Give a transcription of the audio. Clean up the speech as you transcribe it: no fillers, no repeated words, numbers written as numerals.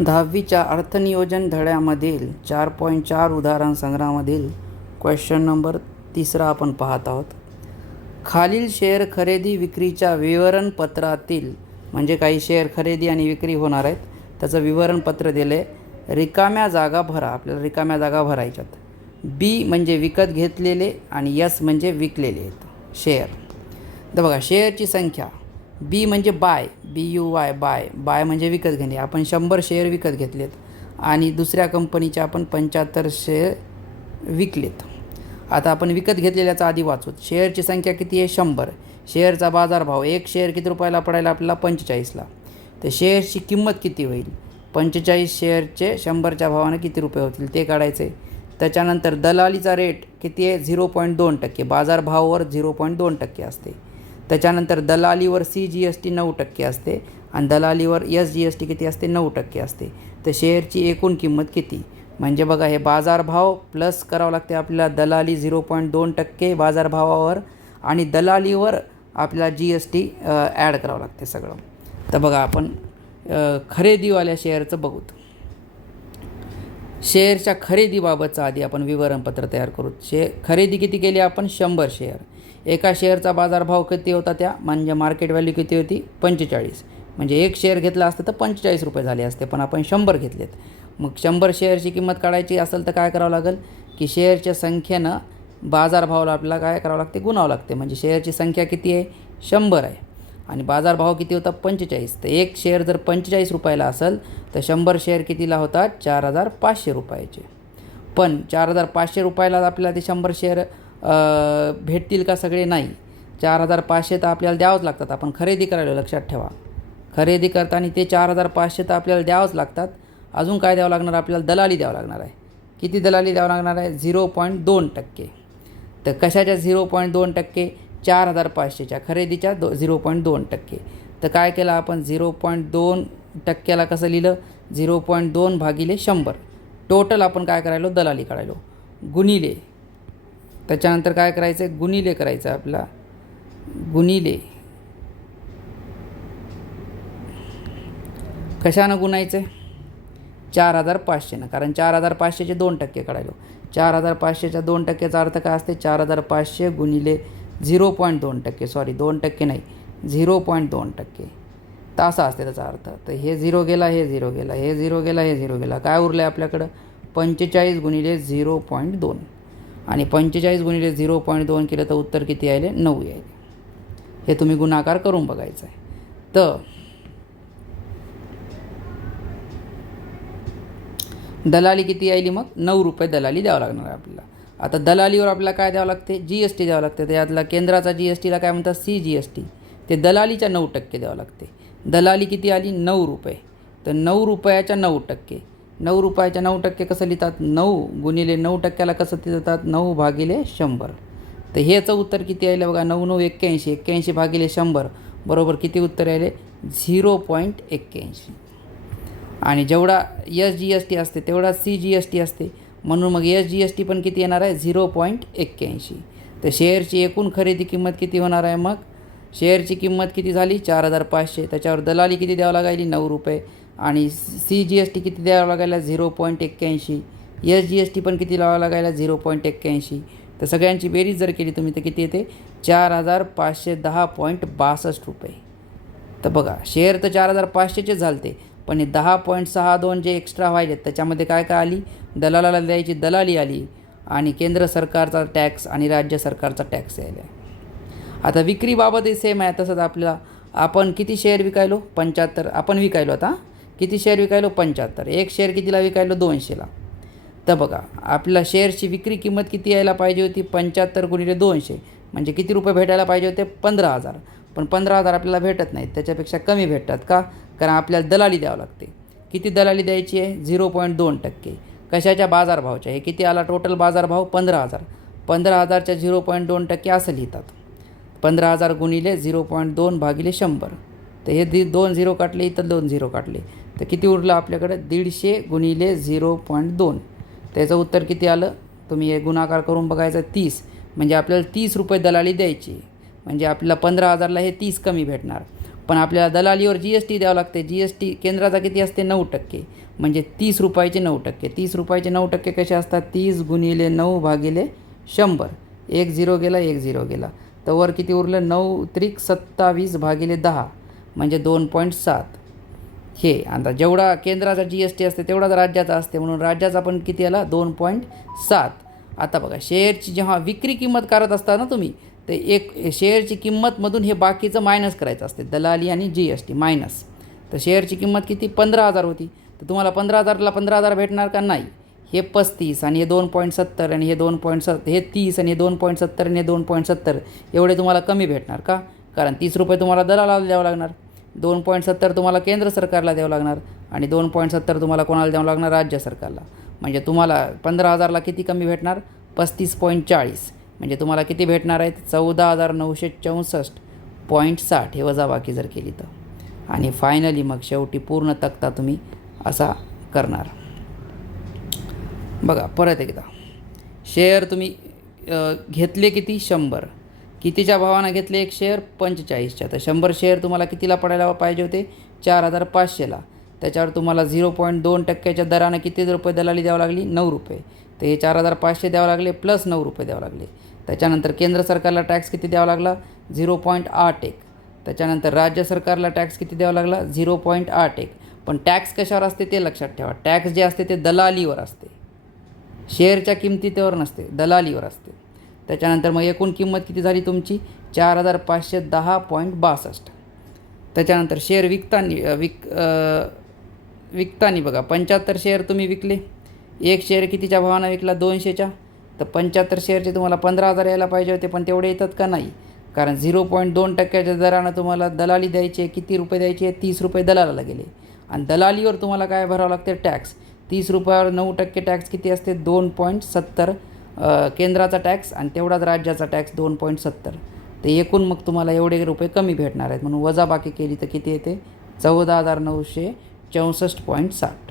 10वीच्या अर्थनियोजन धड्यामधील 4.4 उदाहरण संग्रहामधील question number 3 आपण पाहत आहोत. खालील शेअर खरेदी विक्रीच्या विवरणपत्रातील म्हणजे काही शेअर खरेदी आणि विक्री होणार आहेत त्याचं विवरणपत्र दिलं आहे. रिकाम्या जागा भरा. आपल्याला रिकाम्या जागा भरायच्यात. बी म्हणजे विकत घेतलेले आणि यस म्हणजे विकलेले आहेत शेअर. तर बघा शेअरची संख्या बी म्हणजे बाय BUY बाय म्हणजे विकत घेणे. आपण 100 शेअर विकत घेतलेत आणि दुसऱ्या कंपनीचे आपण 75 शेअर विकलेत. आता आपण विकत घेतलेल्याचा आधी वाचूत. शेअरची संख्या किती आहे 100. शेअरचा बाजारभाव एक शेअर किती रुपयाला पडायला आपल्याला 45ला. तर शेअरची किंमत किती होईल 45 शेअरचे 100च्या भावाने किती रुपये होतील ते काढायचे. त्याच्यानंतर दलालीचा रेट किती आहे 0.2%. बाजारभावावर 0.2% असते. त्याच्यानंतर दलालीवर CGST 9% असते आणि दलालीवर SGST किती असते 9% असते. तर शेअरची एकूण किंमत किती म्हणजे बघा हे बाजारभाव प्लस करावं लागते आपल्याला दलाली 0.2% बाजारभावावर आणि दलालीवर आपल्याला GST ॲड करावं लागते सगळं. तर बघा आपण खरेदीवाल्या शेअरचं बघू. शेअरच्या खरेदीबाबतचं आधी आपण विवरणपत्र तयार करू. खरेदी किती केली आपण 100 शेअर. एका शेअरचा बाजारभाव किती होता त्या म्हणजे मार्केट व्हॅल्यू किती होती 45. म्हणजे एक शेअर घेतला असतं तर 45 रुपये झाले असते पण आपण 100 घेतलेत. मग 100 शेअरची किंमत काढायची असेल तर काय करावं लागेल की शेअरच्या संख्येनं बाजारभावाला आपल्याला काय करावं लागते गुणावं लागते. म्हणजे शेअरची संख्या किती आहे 100 आहे आणि बाजारभाव किती होता 45. तर एक शेअर जर 45 रुपयाला असेल तर 100 शेअर कितीला होतात 4500 रुपयाचे. पण 4500 रुपयाला आपल्याला ते 100 शेअर भेटतील का सगळे नाही. 4500 तर आपल्याला द्यावंच लागतात. आपण खरेदी करायला लक्षात ठेवा. खरेदी करताना ते 4500 तर आपल्याला द्यावंच लागतात. अजून काय द्यावं लागणार आपल्याला दलाली द्यावं लागणार आहे. किती दलाली द्यावं लागणार आहे 0.2%. तर कशाच्या 0.2% 4500च्या खरेदीच्या 0.2%. तर काय केलं आपण 0.2%ला कसं लिहिलं 0.2 भागिले 100. टोटल आपण काय करायलो दलाली काढायलो गुणिले. त्याच्यानंतर काय करायचं गुणिले करायचं आपला गुणिले कशानं गुणायचं 4500नं. कारण 4500चे 2% काढायलो. 4500च्या 2%चा अर्थ काय असते 4500 गुणिले 0.2%. सॉरी 2% नाही 0.2%. तर असा असते त्याचा अर्थ. तर हे 0 गेला हे 0 गेला हे 0 गेला हे 0 गेला. काय उरलं आहे आपल्याकडं 45 गुणिले 0.2 आणि 45 गुणिले 0.2 केलं तर उत्तर किती यायले 9 यायले. हे तुम्ही गुणाकार करून बघायचं आहे. तर दलाली किती यायली मग 9 रुपये दलाली द्यावं लागणार आहे आपल्याला. आता दलालीवर आपल्याला काय द्यावं लागते GST द्यावं लागते. त्यातला केंद्राचा GSTला काय म्हणतात CGST. ते दलालीच्या 9% द्यावं लागते. दलाली किती आली 9 रुपये. तर 9 रुपयाच्या 9%. 9 रुपयाच्या 9% कसं लिहितात 9 गुणिले 9%ला कसं लिहितात 9 भागिले 100. तर ह्याचं उत्तर किती यायलं बघा 9 9 81. 81 भागिले 100 बरोबर किती उत्तर यायले 0.81. आणि जेवढा SGST असते तेवढा CGST असते म्हणून मग SGST पण किती येणार आहे 0.81. तर शेअरची एकूण खरेदी किंमत किती होणार आहे मग शेअरची किंमत किती झाली 4500. त्याच्यावर दलाली किती द्यावं लागायली 9 रुपये आणि CGST किती द्यावं लागायला 0.81. SGST पण किती लावावं लागायला 0.81. तर सगळ्यांची बेरीज जर केली तुम्ही तर किती येते 4510.62 रुपये. तर बघा शेअर तर 4500चेच झालते पण हे 10.62 जे एक्स्ट्रा व्हायलेत त्याच्यामध्ये काय काय आली दलालाला द्यायची दलाली आली आणि केंद्र सरकारचा टॅक्स आणि राज्य सरकारचा टॅक्स यायला. आता विक्रीबाबतही सेम आहे. तसंच आपल्याला आपण किती शेअर विकायलो 75. आपण विकायलो आता किती शेअर विकायलो 75. एक शेअर कितीला विकायलो 200ला. तर बघा आपल्याला शेअरची विक्री किंमत किती यायला पाहिजे होती 75 गुणिले 200 म्हणजे किती रुपये भेटायला पाहिजे होते 15000. पण 15000 आपल्याला भेटत नाहीत त्याच्यापेक्षा कमी भेटतात का कारण आपल्याला दलाली द्यावं लागते. किती दलाली द्यायची आहे 0.2%. कशाच्या बाजारभावाच्या. हे किती आला टोटल बाजारभाव 15000. 15000च्या 0.2% असं लिहितात 15000 गुणिले 0.2 भागिले 100. तर हे 2 0 काढले इथं 2 0 काढले तर किती उरलं आपल्याकडे 150 गुणिले 0.2. त्याचं उत्तर किती आलं तुम्ही हे गुणाकार करून बघायचं 30. म्हणजे आपल्याला 30 रुपये दलाली द्यायची म्हणजे आपल्याला 15000ला हे 30 कमी भेटणार. पण आपल्याला दलालीवर GST द्यावं लागते. GST केंद्राचा किती असते? 9%. म्हणजे 30 रुपयाचे 9%. 30 रुपयाचे 9% कसे असतात? 30 गुणिले 9 भागिले 100. 1 0 गेला, 1 0 गेला. तर वर किती उरलं? 9 त्रिक 27 भागिले 10 म्हणजे 2.7. हे आता जेवढा केंद्राचा GST असते तेवढाच राज्याचा असते, म्हणून राज्याचा पण किती आला? 2.7. आता बघा, शेअरची जेव्हा विक्री किंमत करत असता ना तुम्ही, ते एक शेअरची किंमतमधून हे बाकीचं मायनस करायचं असते, दलाली आणि GST मायनस. तर शेअरची किंमत किती? 15,000 होती. तर तुम्हाला 15,000ला 15,000 भेटणार का? नाही. हे 35 आणि हे 2.70 आणि हे 2.7, हे 30 आणि हे 2.70 आणि हे 2.70 एवढे तुम्हाला कमी भेटणार का? कारण 30 रुपये तुम्हाला दलालाला द्यावं लागणार, 2.70 तुम्हाला केंद्र सरकारला द्यावं लागणार आणि 2.70 तुम्हाला कोणाला द्यावं लागणार? राज्य सरकारला. म्हणजे तुम्हाला 15,000ला किती कमी भेटणार? 35.40. म्हणजे तुम्हाला किती भेटणार आहेत? 14,964.60. हे वजाबाकी जर केली तर. आणि फायनली मग शेवटी पूर्ण तक्ता तुम्ही असा करणार. बघा परत एकदा, शेअर तुम्ही घेतले किती? 100. कितीच्या भावानं घेतले एक शेअर? 45च्या. तर 100 शेअर तुम्हाला कितीला पडायला पाहिजे होते? 4,500ला. त्याच्यावर तुम्हाला 0.2% दरानं किती रुपये दलाली द्यावं लागली? 9 रुपये. तर हे 4,500 द्यावं लागले प्लस 9 रुपये द्यावं लागले. त्याच्यानंतर केंद्र सरकारला टॅक्स किती द्यावा लागला? 0.81. त्याच्यानंतर राज्य सरकारला टॅक्स किती द्यावा लागला? 0.81. पण टॅक्स कशावर असते ते लक्षात ठेवा. टॅक्स जे असते ते दलालीवर असते, शेअरच्या किमतीवर नसते, दलालीवर असते. त्याच्यानंतर मग एकूण किंमत किती झाली तुमची? 4,510.62. त्याच्यानंतर शेअर विकताना बघा, 75 शेअर तुम्ही विकले. एक शेअर कितीच्या भावानं विकला? 200च्या. तर 75 शेअरचे तुम्हाला 15,000 यायला पाहिजे होते, पण तेवढे येतात का? नाही. कारण 0.2%च्या दरानं तुम्हाला दलाली द्यायची आहे. किती रुपये द्यायचे आहे? 30 रुपये दलालाला गेले. आणि दलालीवर तुम्हाला काय भरावं लागते? टॅक्स. 30 रुपयावर 9% टॅक्स किती असते? 2.70 केंद्राचा टॅक्स आणि तेवढाच राज्याचा टॅक्स 2.70. तर एकूण मग तुम्हाला एवढे रुपये कमी भेटणार आहेत, म्हणून वजाबाकी केली तर किती येते? 14,964.60.